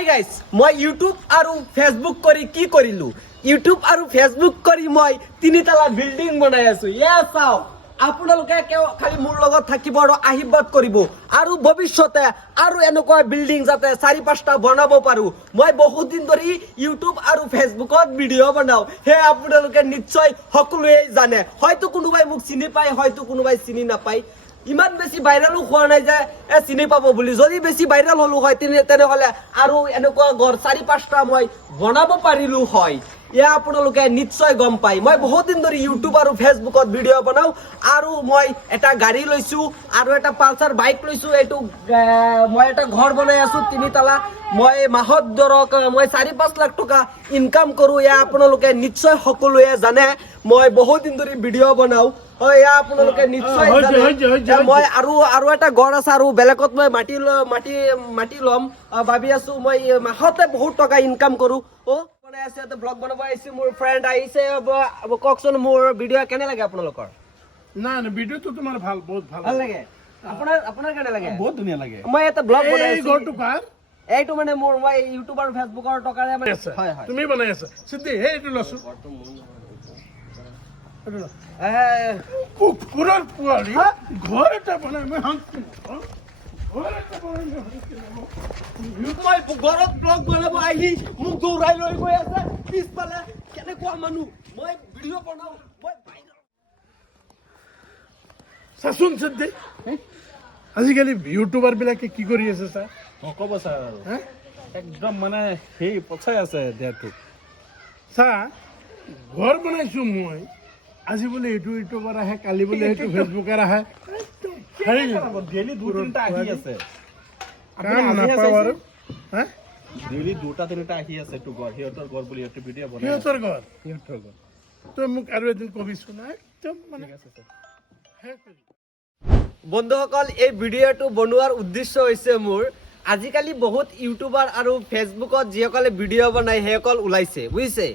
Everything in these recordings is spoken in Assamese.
হাই গাইস মই ইউটিউব আৰু ফেসবুক কৰি কি কৰিলো ইউটিউব আৰু ফেসবুক কৰি মই তিনিতলা বিল্ডিং বনাই আছো চাও আপোনালোকে খালি মোৰ লগত থাকিব আৰু আশীৰ্বাদ কৰিব আৰু ভৱিষ্যতে আৰু এনেকুৱা বিল্ডিং যাতে 4-5টা বনাব পাৰো মই বহুত দিন ধৰি ইউটিউব আৰু ফেসবুকত ভিডিঅ' বনাও হে আপোনালোকে নিশ্চয় সকলোৱে জানে হয়তো কোনোবাই মোক চিনি পায় হয়তো কোনোবাই চিনি নাপায় ইমান বেছি ভাইৰালো হোৱা নাই যে চিনি পাব বুলি যদি বেছি ভাইৰাল হলো হয় তেনেহলে আৰু এনেকুৱা ঘৰ 4-5টা মই বনাব পাৰিলো হয় আপোনালোকে নিশ্চয় গম পাই মই বহুত দিন ধৰি ইউটিউব আৰু ফেসবুকত ভিডিঅ' বনাও আৰু মই এটা গাড়ী লৈছো আৰু এটা পালচাৰ বাইক লৈছো এইটো মই এটা ঘৰ বনাই আছো 3তলা মই মাহত ধৰক মই 4-5 লাখ টকা ইনকাম কৰো আপোনালোকে নিশ্চয় সকলোৱে জানে মই বহুত দিন ধৰি ভিডিঅ' বনাও আপোনালোকে নিশ্চয় জানে মই আৰু এটা ঘৰ আছে আৰু বেলেগত মই মাটি লম ভাবি আছো মই মাহতে বহুত টকা ইনকাম কৰো ব্লগ বনাব আহিছো মোৰ ফ্ৰেণ্ড আহিছে কওকচোন মোৰ ভিডিঅ' কেনে লাগে আপোনালোকৰ না ভিডিঅ'টো তোমাৰ বহুত ভাল লাগে আপোনাৰ কেনে লাগে বহুত ধুনীয়া লাগে মই এটা ব্লগ বনাই আছো ঘৰটো কাৰ এইটো মানে মোৰ মই ইউটিউব আৰু ফেসবুকৰ টকাৰে হয় হয় তুমি বনাই আছা সিদ্ধি এইটো লছো কুকুৰৰ পোৱালি ঘৰ এটা বনাই মই ঘৰত ব্লগ বনাব আহি মোক দৌৰাই লৈ গৈ আছে পিছফালে কেনেকুৱা মানুহ মই ভিডিঅ' বনাও মই চাচোন সিদ্ধি আজিকালি ইউটিউবাৰ বিলাকে কি কৰি আছে ছাৰ নক'ব ছাৰ আৰু একদম মানে সেই পচাই আছে দেহটো চা ঘৰ বনাইছো মই আজি বোলে এইটো ইউটিউবাৰ আহে কালি বোলে এইটো ফেচবুকাৰ আহে ডেইলি 2-3টা আহি আছে কাম নাপাওঁ আৰু ডেইলি 2-3টা আহি আছে এইটো ঘৰ সিহঁতৰ ঘৰ বুলি এইটো ভিডিঅ' বনাই সিহঁতৰ ঘৰ সিহঁতৰ ঘৰ তই মোক আৰু এদিন কবিচোন একদম মানে বন্ধুসকল এই ভিডিঅ'টো বনোৱাৰ উদ্দেশ্য হৈছে মোৰ আজিকালি বহুত ইউটিউবাৰ আৰু ফেসবুকত যিসকলে ভিডিঅ' বনায় সেইসকল ওলাইছে বুজিছে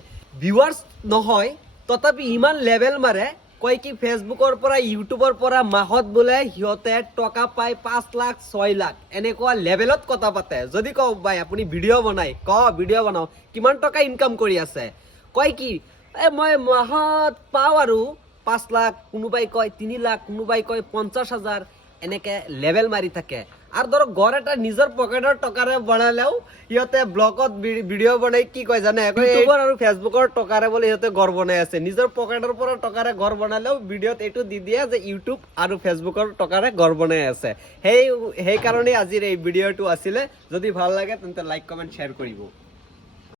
ভিউৱাৰ্ছ নহয় তথাপি ইমান লেভেল মাৰে কয় কি ফেসবুকৰ পৰা ইউটিউবৰ পৰা মাহত বোলে সিহঁতে টকা পায় 5 লাখ 6 লাখ এনেকুৱা লেভেলত কথা পাতে যদি কওঁ ভাই আপুনি ভিডিঅ' বনাই ভিডিঅ' বনাও কিমান টকা ইনকাম কৰি আছে কয় কি মই মাহত পাওঁ আৰু 5 লাখ কোনোবাই কয় 3 লাখ কোনোবাই কয় 50,000 এনেকে লেভেল মাৰি থাকে আৰু ধৰক ঘৰ এটা নিজৰ পকেটৰ টকাৰে বনালেও সিহঁতে ব্লগত ভিডিঅ' বনাই কি কয় জানে ইউটিউবৰ আৰু ফেসবুকৰ টকাৰে বোলে সিহঁতে ঘৰ বনাই আছে নিজৰ পকেটৰ পৰা টকাৰে ঘৰ বনালেও ভিডিঅ'ত এইটো দি দিয়ে যে ইউটিউব আৰু ফেসবুকৰ টকাৰে ঘৰ বনাই আছে সেইকাৰণে আজিৰ এই ভিডিঅ'টো আছিলে যদি ভাল লাগে তেন্তে লাইক কমেণ্ট শ্বেয়াৰ কৰিব